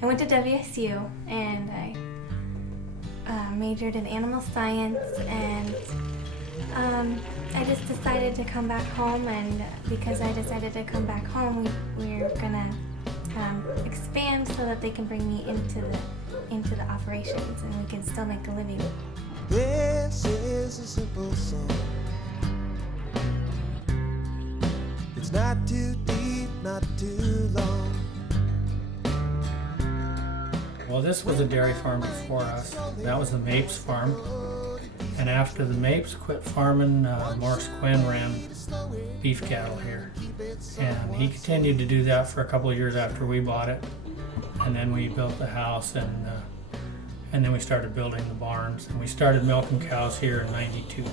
I went to WSU and I majored in animal science, and I just decided to come back home, and because I decided to come back home, we're gonna expand so that they can bring me into the operations and we can still make a living. This is a simple song. It's not too deep, not too long. Well, this was a dairy farm before us. That was the Mapes farm. And after the Mapes quit farming, Morris Quinn ran beef cattle here. And he continued to do that for a couple of years after we bought it. And then we built the house, and then we started building the barns. And we started milking cows here in '92.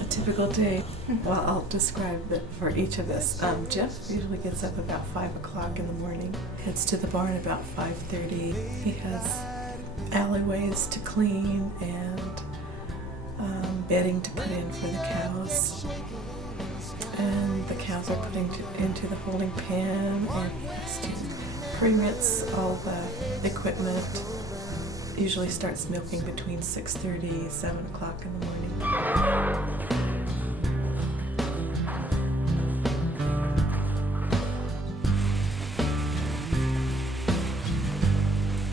A typical day. Well, I'll describe that for each of us. Jeff usually gets up about 5 o'clock in the morning, heads to the barn about 5:30. He has alleyways to clean and bedding to put in for the cows. And the cows are put into the holding pen, and he has to pre-mix all the equipment. Usually starts milking between 6:30, 7 o'clock in the morning.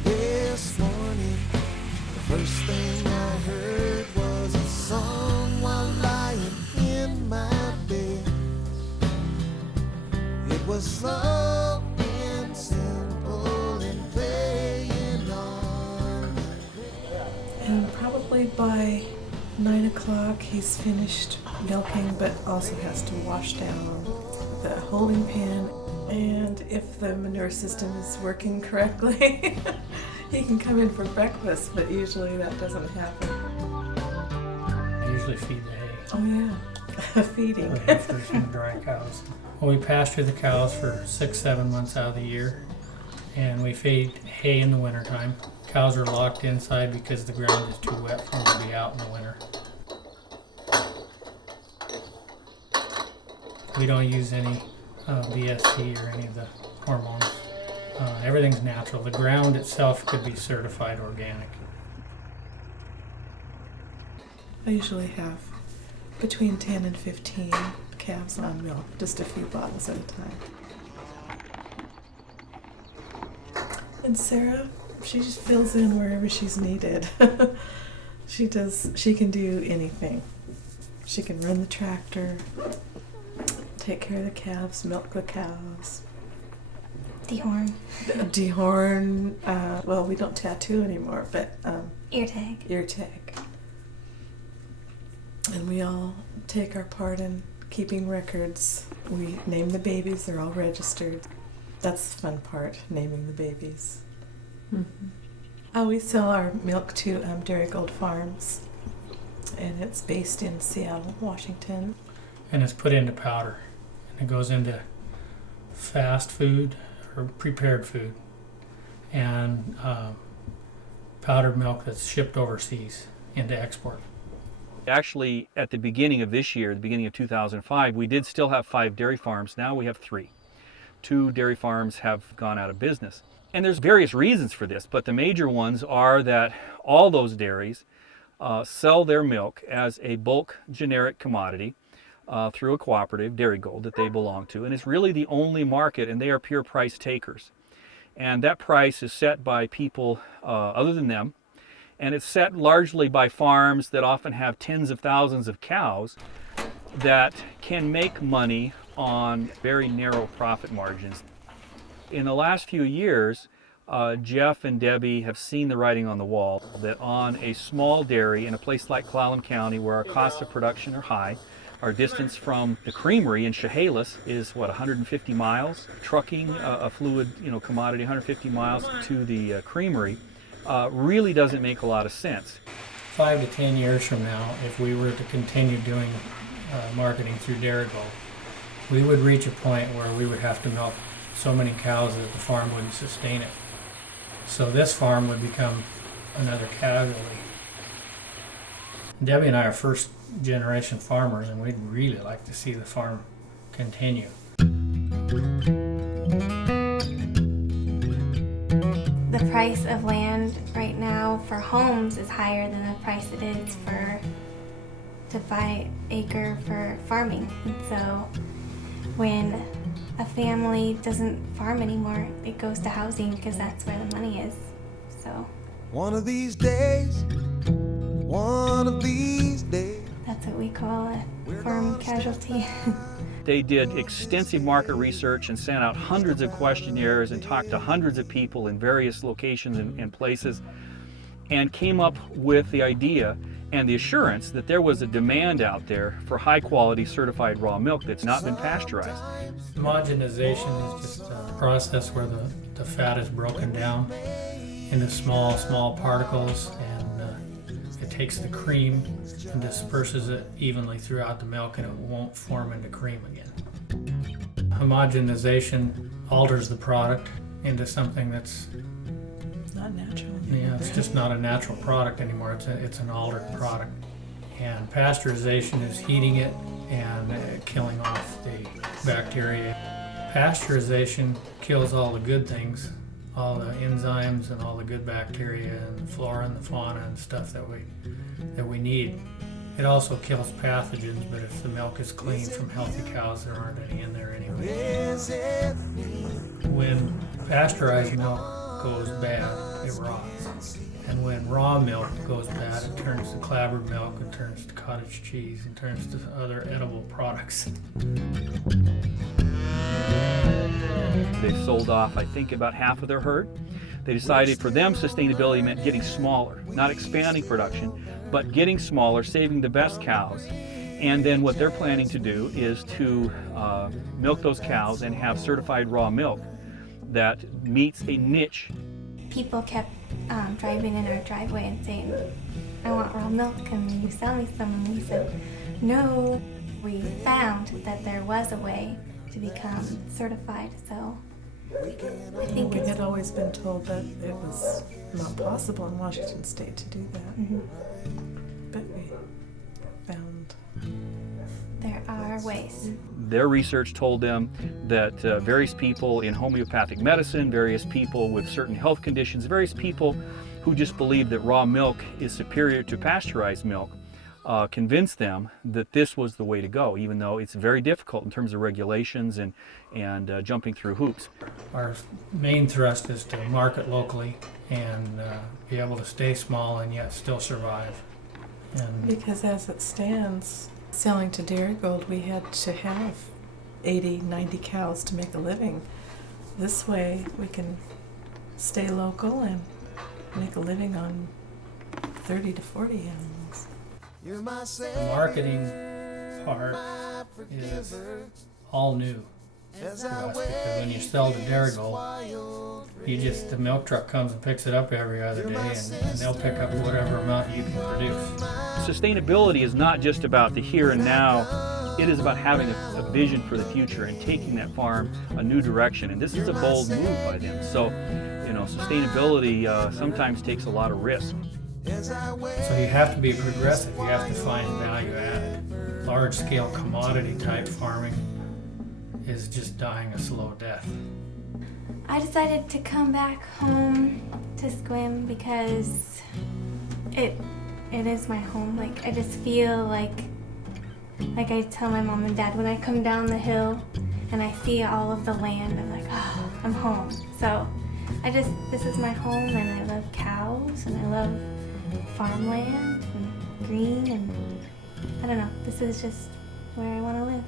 This morning, the first thing I heard was a song while lying in my bed. It was slow and simple and playing on. And probably by 9 o'clock he's finished milking, but also has to wash down the holding pen. And if the manure system is working correctly, he can come in for breakfast, but usually that doesn't happen. I usually feed the hay. Oh yeah, feeding. The heifers and the dry cows. Well, we pasture the cows for 6-7 months out of the year, and we feed hay in the wintertime. Cows are locked inside because the ground is too wet for them to be out in the winter. We don't use any VST or any of the hormones. Everything's natural. The ground itself could be certified organic. I usually have between 10 and 15 calves on milk, just a few bottles at a time. And Sarah, she just fills in wherever she's needed. She can do anything. She can run the tractor, take care of the calves, milk the cows. Dehorn. Dehorn, well, we don't tattoo anymore, but Ear tag. ear tag. And we all take our part in keeping records. We name the babies, they're all registered. That's the fun part, naming the babies. Mm-hmm. We sell our milk to Dairy Gold Farms, and it's based in Seattle, Washington. And it's put into powder, and it goes into fast food or prepared food, and powdered milk that's shipped overseas into export. Actually, at the beginning of this year, the beginning of 2005, we did still have 5 dairy farms. Now we have 3. 2 dairy farms have gone out of business. And there's various reasons for this, but the major ones are that all those dairies sell their milk as a bulk generic commodity through a cooperative, Dairy Gold, that they belong to. And it's really the only market, and they are pure price takers. And that price is set by people other than them. And it's set largely by farms that often have tens of thousands of cows that can make money on very narrow profit margins. In the last few years, Jeff and Debbie have seen the writing on the wall that on a small dairy in a place like Clallam County, where our costs of production are high, our distance from the Creamery in Chehalis is 150 miles. Trucking a fluid, commodity 150 miles to the Creamery really doesn't make a lot of sense. 5 to 10 years from now, if we were to continue doing marketing through Dairy Gold, we would reach a point where we would have to milk so many cows that the farm wouldn't sustain it. So this farm would become another casualty. Debbie and I are first generation farmers, and we'd really like to see the farm continue. price of land right now for homes is higher than the price it is to buy acre for farming. And so when a family doesn't farm anymore, it goes to housing because that's where the money is. So One of these days, one of these days. that's what we call a farm casualty. They did extensive market research and sent out hundreds of questionnaires and talked to hundreds of people in various locations and places, and came up with the idea and the assurance that there was a demand out there for high quality certified raw milk that's not been pasteurized. Homogenization is just a process where the fat is broken down into small particles, and it takes the cream and disperses it evenly throughout the milk, and it won't form into cream again. Homogenization alters the product into something that's, Not natural. it's just not a natural product anymore. It's an altered product. And pasteurization is heating it and killing off the bacteria. Pasteurization kills all the good things, all the enzymes and all the good bacteria and the flora and the fauna and stuff that we need. It also kills pathogens, but if the milk is clean from healthy cows, there aren't any in there anyway. When pasteurized milk goes bad, it rots. And when raw milk goes bad, it turns to clabbered milk, and turns to cottage cheese, and turns to other edible products. They've sold off, I think, about half of their herd. They decided for them sustainability meant getting smaller, not expanding production, but getting smaller, saving the best cows. And then what they're planning to do is to milk those cows and have certified raw milk that meets a niche. People kept driving in our driveway and saying, "I want raw milk, can you sell me some?" And we said, "No." We found that there was a way to become certified, so I think We it's had always been told that it was not possible in Washington State to do that. But we found there are ways. Their research told them that various people in homeopathic medicine, various people with certain health conditions, various people who just believe that raw milk is superior to pasteurized milk, convinced them that this was the way to go, even though it's very difficult in terms of regulations and jumping through hoops. Our main thrust is to market locally and be able to stay small and yet still survive. And because as it stands, selling to Dairy Gold, we had to have 80, 90 cows to make a living. This way we can stay local and make a living on 30 to 40 animals. the marketing part is all new to us, because when you sell to Dairy Gold, the milk truck comes and picks it up every other day, and they'll pick up whatever amount you can produce. Sustainability is not just about the here and now, it is about having a vision for the future and taking that farm a new direction. And this is a bold move by them. So, sustainability sometimes takes a lot of risk. So you have to be progressive, you have to find value added. Large scale commodity type farming is just dying a slow death. I decided to come back home to Sequim because it is my home. Like, I just feel like I tell my mom and dad when I come down the hill and I see all of the land, I'm like, oh, I'm home. So this is my home, and I love cows and I love farmland and green, and I don't know, this is just where I want to live.